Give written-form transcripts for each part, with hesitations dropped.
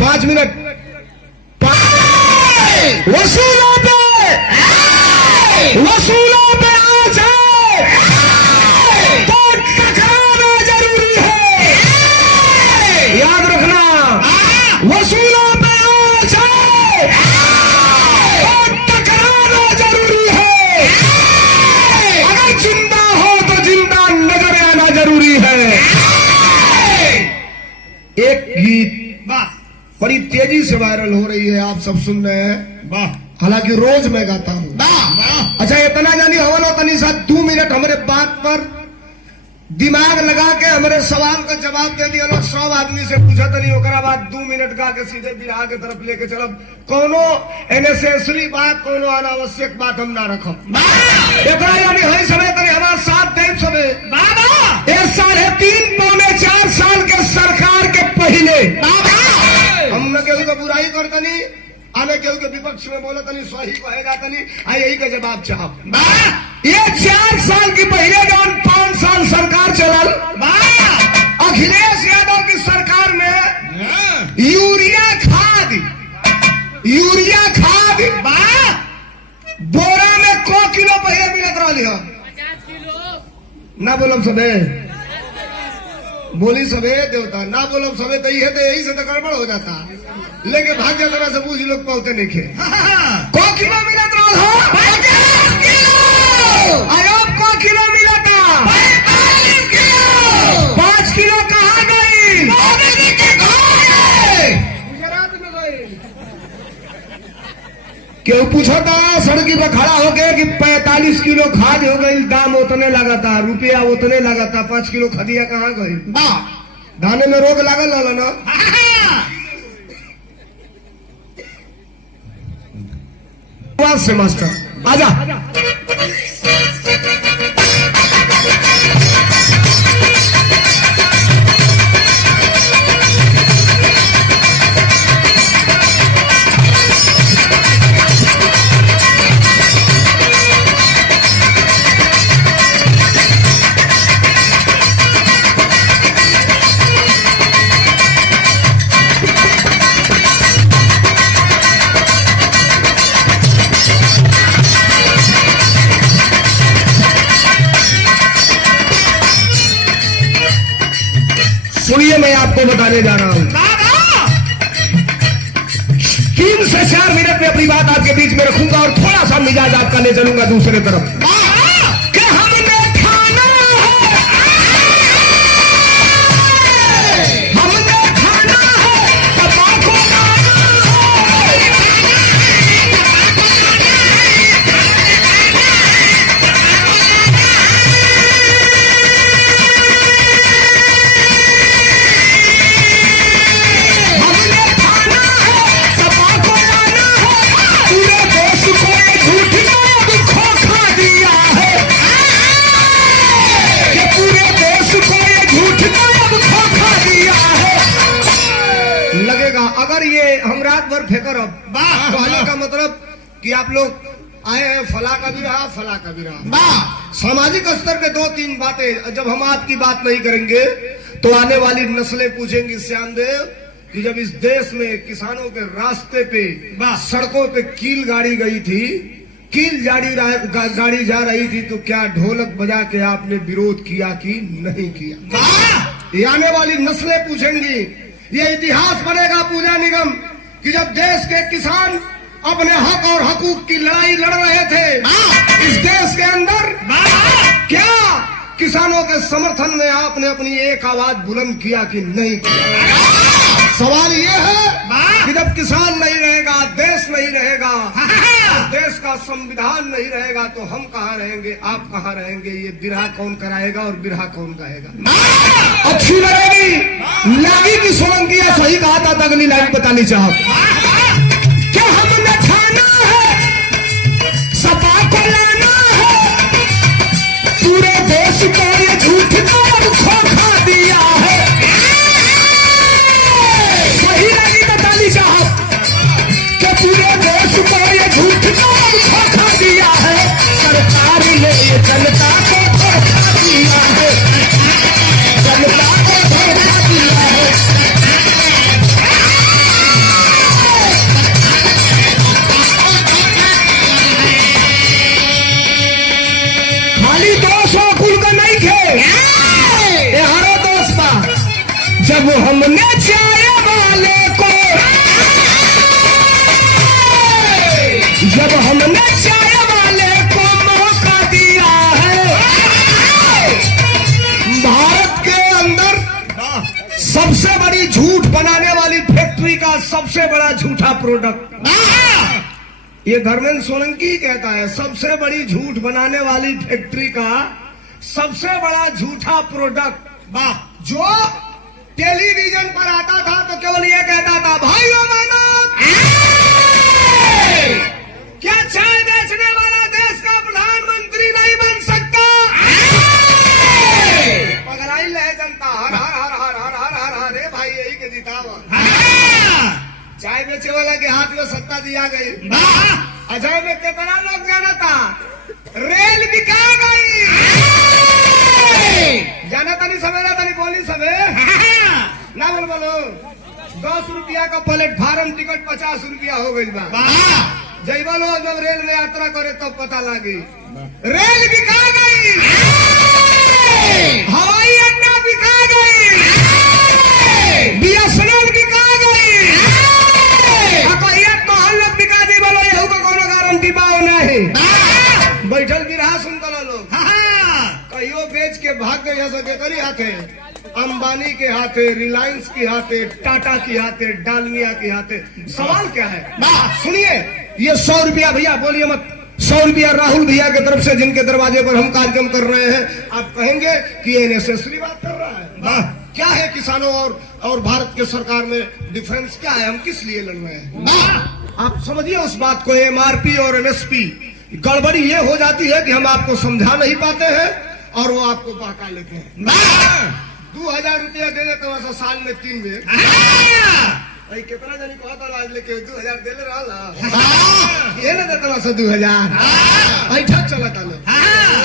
5 minute वसूलों पे आ जाए तो टकराना जरूरी है। याद रखना, वसूलों पे आ जाए तो टकराना जरूरी है। अगर जिंदा हो तो जिंदा नजर आना जरूरी है। एक गीत बड़ी तेजी से वायरल हो रही है, आप सब सुन रहे हैं। हालांकि रोज मैं गाता हूँ। अच्छा, इतना जानी हवलो तनी सा 2 मिनट हमारे बात पर दिमाग लगा के हमारे सवाल का जवाब दे दिया। लोग 100 आदमी से पूछा तो नहीं, ओकरा बाद 2 मिनट गा के सीधे बिहार के तरफ लेके चलब। कोनो अननेसेसरी बात, कोनो अनावश्यक बात हम ना रखब। इतना जानी है समय तनी हमारा साथ दे समय। एक 3.5 पौने 4 साल के सरकार के पहले हम न केहू का बुराई करता नहीं, आने केहू के विपक्ष में बोला तनी, सही कहेगा तनी, आई यही का जवाब चाहब। ये 4 साल की पहले जब 5 साल सरकार चलल, अखिलेश यादव की सरकार में यूरिया खाद बोरा में को किलो पहले मिलत रही है। 50 किलो ना बोलब सबे, बोली सबे देवता, ना बोलब सबे तो यही से तो गड़बड़ हो जाता। लेके भाग जाता से पूछ लोग पहुंचे नहीं खे। को किलो मिलत रहा हो, 50 किलो। अरब को किलो मिला था 5 किलो कहाँ गई? गुजरात में गई। क्यों पूछा था सड़की पर खड़ा होके कि 45 किलो खाद हो गई, दाम उतने लगा था, रुपया उतने लगा था, 5 किलो खदिया कहाँ गई? दाने में रोग लागल वाला ना। से मास्टर आजा। सुनिए, मैं आपको बताने जा रहा हूं। 3 से 4 मिनट में अपनी बात आपके बीच में रखूंगा और थोड़ा सा मिजाज आपका ले चलूंगा दूसरे तरफ। कि हमने खाना है, हमने खाना है, तंबाकू खाना है। अगर ये हम रात भर फेंकर कहने का मतलब कि आप लोग आए हैं, फला का भी रहा, फला का भी रहा। सामाजिक स्तर पे 2-3 बातें, जब हम आपकी बात नहीं करेंगे तो आने वाली नस्लें पूछेंगी श्यामदेव कि जब इस देश में किसानों के रास्ते पे सड़कों पे कील गाड़ी गई थी, कील गाड़ी जा रही थी, तो क्या ढोलक बजा के आपने विरोध किया कि नहीं किया? ये आने वाली नस्लें पूछेंगी। ये इतिहास बनेगा पूजा निगम कि जब देश के किसान अपने हक और हकूक की लड़ाई लड़ रहे थे इस देश के अंदर, क्या किसानों के समर्थन में आपने अपनी एक आवाज बुलंद किया कि नहीं किया? सवाल ये है कि जब किसान नहीं रहेगा, देश नहीं रहेगा, देश का संविधान नहीं रहेगा, तो हम कहाँ रहेंगे, आप कहाँ रहेंगे? ये बिरहा कौन कराएगा और बिरहा कौन गाएगा? अच्छी लगेगी लागी की सोलंकी सही कहा था, अगली लाइन बतानी चाहो। क्या हमने खाना है, सपा को लाना है, पूरे देश को ये झूठ का धोखा दिया है। सही लगी बतानी चाहो कि पूरे देश को ये झूठ का धोखा दिया है। सरकार ने ये जनता को धोखा दिया है, जनता को धोखा दिया है। जब हमने चाय वाले को, जब हमने चाय वाले को मौका दिया है, भारत के अंदर सबसे बड़ी झूठ बनाने वाली फैक्ट्री का सबसे बड़ा झूठा प्रोडक्ट, ये धर्मेंद्र सोलंकी कहता है, सबसे बड़ी झूठ बनाने वाली फैक्ट्री का सबसे बड़ा झूठा प्रोडक्ट, जो टेलीविजन पर आता था तो केवल ये कहता था, भाइयों बहनों, क्या चाय बेचने वाला देश का प्रधानमंत्री नहीं बन सकता? पगलाई ले जनता, हर हर हर हर हर हर हर हर, रे भाई यही के जितावा। चाय बेचे वाला के हाथ में सत्ता दिया गई। अजय में कितना लोग जाना था, रेल बिका गई, जाना था नहीं, सवेरा था नहीं, बोली सवे ना बोलो 10 रुपया का प्लेटफार्म टिकट 50 रुपया हो गई बा। जब लोग जब रेल में यात्रा करे तब पता लगी, रेल बिका गई, हवाई अड्डा बिका गई, बीएसएनएल बिका गई, तो हम लोग बिका दी, बोलो यहू का कोनो गारंटी पाओ नहीं। बैठल भी रहा सुनता लोग, कहियो बेच के भाग गए सके करी हाथे, अंबानी के हाथे, रिलायंस के हाथे, टाटा के हाथे, डालमिया के हाथे। सवाल क्या है? सुनिए, ये 100 रुपया भैया बोलिए मत, 100 रुपया राहुल भैया की तरफ से जिनके दरवाजे पर हम कार्यक्रम कर रहे हैं, आप कहेंगे कि ये नेसेसरी बात कर रहा है? क्या है किसानों और भारत के सरकार में डिफरेंस क्या है? हम किस लिए लड़ रहे हैं? आप समझिए उस बात को। एमआरपी और एमएसपी गड़बड़ी ये हो जाती है कि हम आपको समझा नहीं पाते हैं और वो आपको बहका लेते हैं। 2000 रुपया दे देते वैसा साल में 3 बेर, कितना जानी कहता आज लेके 2000 दे ले रहा, ये ना देता वैसा 2000 ऐठा चलता लो,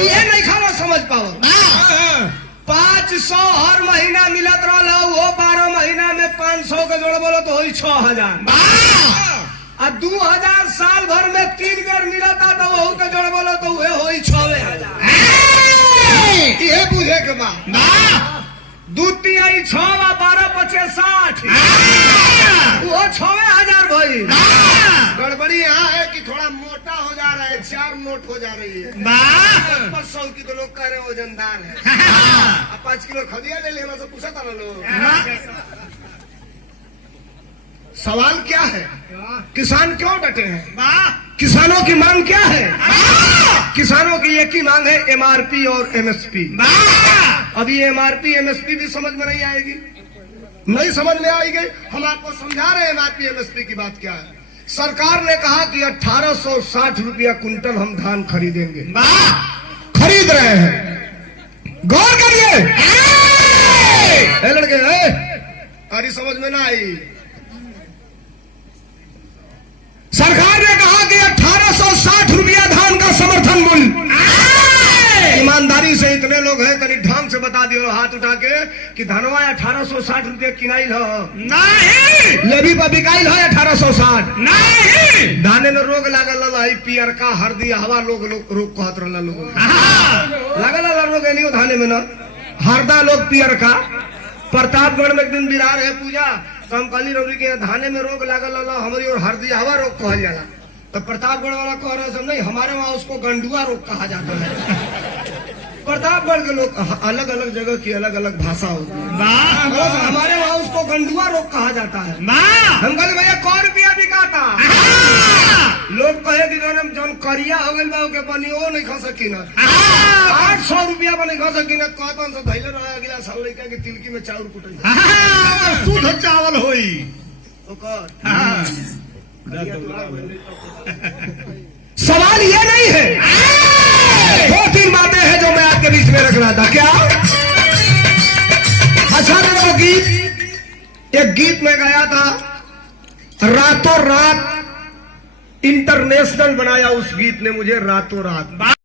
ये नहीं खाना समझ पाओ। 500 हर महीना मिलत रहा, वो 12 महीना में 500 का जोड़ बोलो तो वही 6000, और 2000 साल भर में 3 बेर मिलता तो वह का जोड़ बोलो तो वह हो 6000। ये बुझे के बाद 2 3 6 12 25 60, वो 6000 भाई। गड़बड़ी यहाँ है कि थोड़ा मोटा हो जा रहा है, 4 नोट हो जा रही है। 500 की तो लोग कह रहे वजनदार है, 5 किलो खदिया ले लेना, सब पूछा था ना लोग। सवाल क्या है? किसान क्यों डटे हैं? किसानों की मांग क्या है? किसानों की एक ही मांग है, एमआरपी और एमएसपी। अभी एमआरपी एमएसपी भी समझ में नहीं आएगी, नहीं समझ में आएगी। हम आपको समझा रहे हैं एमआरपी एमएसपी की बात क्या है। सरकार ने कहा कि 1860 रुपया कुंटल हम धान खरीदेंगे, खरीद रहे हैं। गौर करिए लड़के, अरे समझ में ना आई। सरकार ने कहा कि 1860 रुपया धान का समर्थन मूल्य। ईमानदारी से इतने लोग हैं, तनी ढंग से बता दियो हाथ उठा के कि धनवा 1860 रुपया किनाइल हो नहीं, लेवी पर बिकाइल हो 1860 नहीं। धाने में रोग लागल है, पियर का हरदी हवा लोग रोग कहत रहला, लोग लागल रोग नहीं धाने में ना, हरदा लोग पियर का। प्रतापगढ़ में एक दिन बिरार है पूजा, तो हम कहली रौरी के धाने में रोग लागल हमारी और हरदी हवा रोग कहल जाला, तो प्रतापगढ़ वाला कह रहे सब नहीं, हमारे वहां उसको गंडुआ रोग कहा जाता है। प्रतापगढ़ के लोग अलग अलग जगह की अलग अलग भाषा होती है, हमारे वहां उसको गंडुआ रोग कहा जाता है। हम कहले भैया 100 रुपया बिकाता, लोग कहे कि जौन करिया हो गई बा के बनी वो नहीं खा सकी ना, 800 रुपया बनी खा सकी ना, कहतन से धैले रहा अगला साल लड़का के तिलकी में चाउर कुटई शुद्ध चावल होई ओकर। सवाल ये नहीं है, 2-3 बातें हैं जो मैं आपके बीच में रख रहा था। क्या? अच्छा मेरा गीत, एक गीत में गाया था, रातों रात इंटरनेशनल बनाया उस गीत ने मुझे, रातों रात।